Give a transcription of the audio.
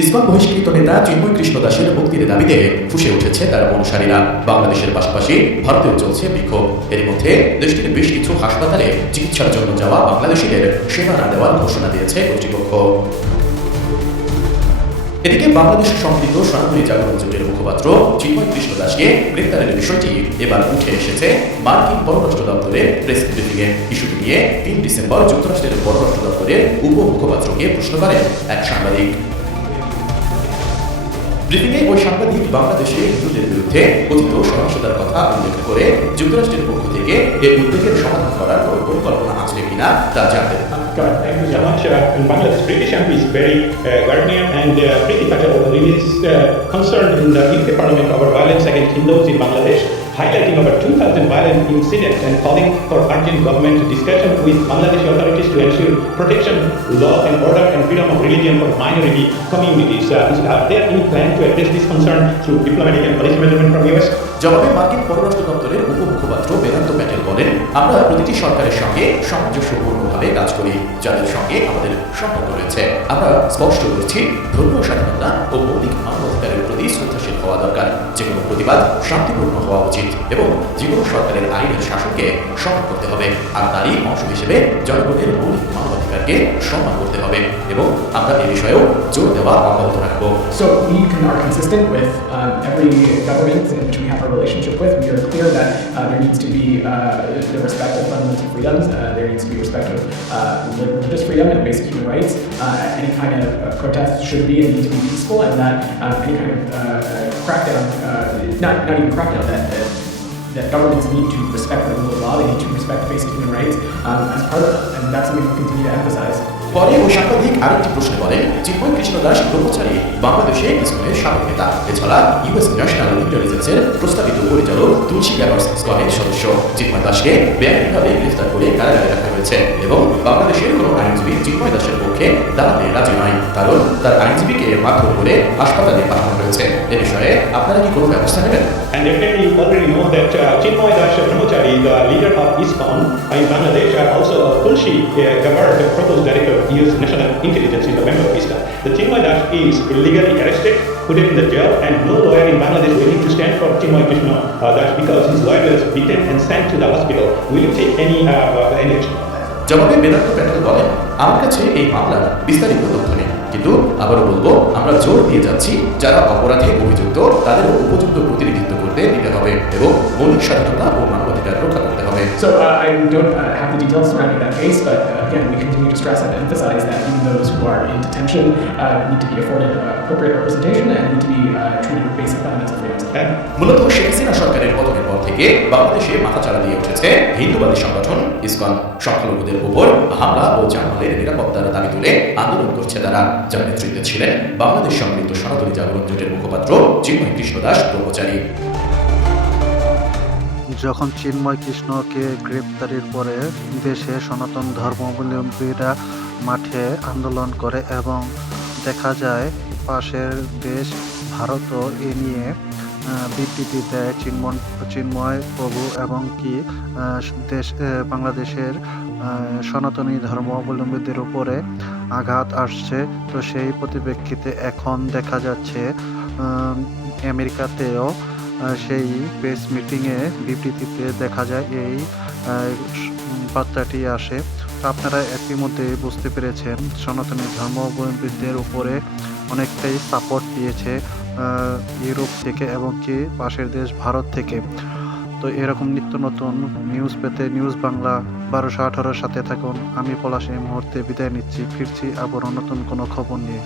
ISKCON বহিষ্কৃত নেতা চিন্ময় কৃষ্ণ দাসের মুক্তির দাবিতে ফুঁসে উঠেছে তার অনুসারীরা। বাংলাদেশের পাশাপাশি ভারতেও চলছে বিক্ষোভ। এর মধ্যে দেশটির বেশ কিছু হাসপাতালে চিকিৎসার জন্য যাওয়া বাংলাদেশিদের সেবা না দেওয়ার ঘোষণা দিয়েছে কর্তৃপক্ষ। এদিকে বাংলাদেশের সম্মিলিত সনাতনী জাগরণ জোটের মুখপাত্র চিন্ময় কৃষ্ণ দাসকে গ্রেপ্তারের বিষয়টি এবার উঠে এসেছে মার্কিন পররাষ্ট্র দপ্তরের প্রেস ব্রিফিংয়ে। ইস্যুটি নিয়ে ৩ ডিসেম্বর যুক্তরাষ্ট্রের পররাষ্ট্র দপ্তরের উপমুখপাত্রকে প্রশ্ন করেন এক সাংবাদিক। ব্রিফিংয়ে ওই সাংবাদিক বাংলাদেশে হিন্দুদের বিরুদ্ধে কথিত সহিংসতার কথা উল্লেখ করে যুক্তরাষ্ট্রের পক্ষ থেকে এই উদ্বেগের সমাধান করার কোনো পরিকল্পনা আছে কিনা তা জানতেন। Thank you so much. In Bangladesh, British MP is very guardian and pretty much concerned in the UK Parliament over violence against Hindus in Bangladesh, highlighting over 2,000 violent incidents and calling for urgent government discussion with Bangladeshi authorities to ensure protection, law and order and freedom of religion for minority communities. Are there any plan to address this concern through diplomatic and policy measurement from US? জবাবে মার্কিন পররাষ্ট্র দপ্তরের উপমুখপাত্র বেদান্ত প্যাটেল বলেন, আমরা প্রতিটি সরকারের সঙ্গে সামঞ্জস্যপূর্ণভাবে কাজ করি, যাদের সঙ্গে আমাদের সম্পর্ক রয়েছে। আমরা স্পষ্ট করছি, ধর্মীয় স্বাধীনতা ও মৌলিক মানবাধিকারের প্রতি শ্রদ্ধাশীল হওয়া দরকার। যে কোনো প্রতিবাদ শান্তিপূর্ণ হওয়া উচিত এবং যে কোনো সরকারের আইনের শাসনকে সম্মান করতে হবে। আর তারই অংশ হিসেবে জনগণের মৌলিক মানবাধিকারকে সম্মান করতে হবে এবং আমরা এ বিষয়েও জোর দেওয়া অব্যাহত রাখব। So we are consistent with every government in which we have a relationship with. We are clear that there needs to be the respect of fundamental freedoms. There needs to be respect of religious freedom and basic human rights. Any kind of protest should be and need to be peaceful, and that any kind of crackdown, not even crackdown, that governments need to respect the rule of law. They need to respect basic human rights as part of it, and that's something we continue to emphasize. পরে ওই সাংবাদিক আরেকটি প্রশ্ন করেন, চিন্ময় কৃষ্ণ দাস ব্রহ্মচারী বাংলাদেশে ইসকনের সাবেক নেতা, এছাড়া ইউএস ন্যাশনাল ইন্টেলিজেন্সের প্রস্তাবিত পরিচালক তুলসী গ্যাবার্স স্কোয়াডের সদস্য। চিন্ময় দাসকে বেআইনিভাবে গ্রেফতার করে কারাগারে রাখা হয়েছে এবং বাংলাদেশের কোনো আইনজীবী চিন্ময় দাসের পক্ষে দাঁড়াতে রাজি নয়, কারণ তার আইনজীবীকে মারধর করে হাসপাতালে পাঠানো হয়েছে। এ বিষয়ে আপনারা কি কোনো ব্যবস্থা নেবেন? And definitely you already know that Chinmoy Das Brahmachari, the leader of ISKCON in Bangladesh, and also Tulsi Gabbard, the proposed director of US National Intelligence, is a member of ISKCON. The Chinmoy Das is illegally arrested, put in the jail, and no lawyer in Bangladesh willing to stand for Chinmoy Krishna Das because his lawyer was beaten and sent to the hospital. Will you take any action? জবাবে বেদান্ত প্যাটেল বলেন, আমার কাছে এই মামলার বিস্তারিত তথ্য নেই, কিন্তু আবারও বলবো, আমরা জোর দিয়ে যাচ্ছি যারা অপরাধে অভিযুক্ত তাদেরও উপযুক্ত প্রতিনিধিত্ব করতে দিতে হবে এবং মৌলিক স্বাধীনতা ও মানবাধিকার রক্ষা করতে হবে। So I don't have the details surrounding that case, but again, we continue to stress and emphasize that even those who are in detention need to be afforded appropriate representation and need to be treated with basic fundamental freedoms. মূলত শেখ হাসিনা সরকারের পতনের পর থেকে বাংলাদেশে মাথাচাড়া দিয়ে উঠেছে হিন্দুবাদী সংগঠন ISKCON. সংখ্যালঘুদের উপর হামলা ও জানমালের নিরাপত্তার দাবি তুলে আন্দোলন করছে তারা, যার নেতৃত্বে ছিলেন বাংলাদেশ সম্মিলিত সনাতনী জাগরণ জোটের মুখপাত্র চিন্ময় কৃষ্ণ দাস ব্রহ্মচারী। যখন চিন্ময় কৃষ্ণকে গ্রেপ্তারের পরে দেশে সনাতন ধর্মাবলম্বীরা মাঠে আন্দোলন করে এবং দেখা যায় পাশের দেশ ভারতও এ নিয়ে বিবৃতি দেয়। চিন্ময় প্রভু এবং কি বাংলাদেশের সনাতনী ধর্মাবলম্বীদের উপরে আঘাত আসছে। তো সেই পরিপ্রেক্ষিতে এখন দেখা যাচ্ছে আমেরিকাতেও সেই প্রেস মিটিংয়ে বিবৃতিতে দেখা যায় এই বার্তাটি আসে। তো আপনারা ইতিমধ্যে বুঝতে পেরেছেন সনাতনী ধর্মাবলম্বীদের উপরে অনেকটাই সাপোর্ট দিয়েছে ইউরোপ থেকে এবং কি পাশের দেশ ভারত থেকে। তো এরকম নিত্য নতুন নিউজ পেতে নিউজ বাংলা 1218 সাথে থাকুন। আমি পলাশ এই মুহূর্তে বিদায় নিচ্ছি, ফিরছি আবারও নতুন কোনো খবর নিয়ে।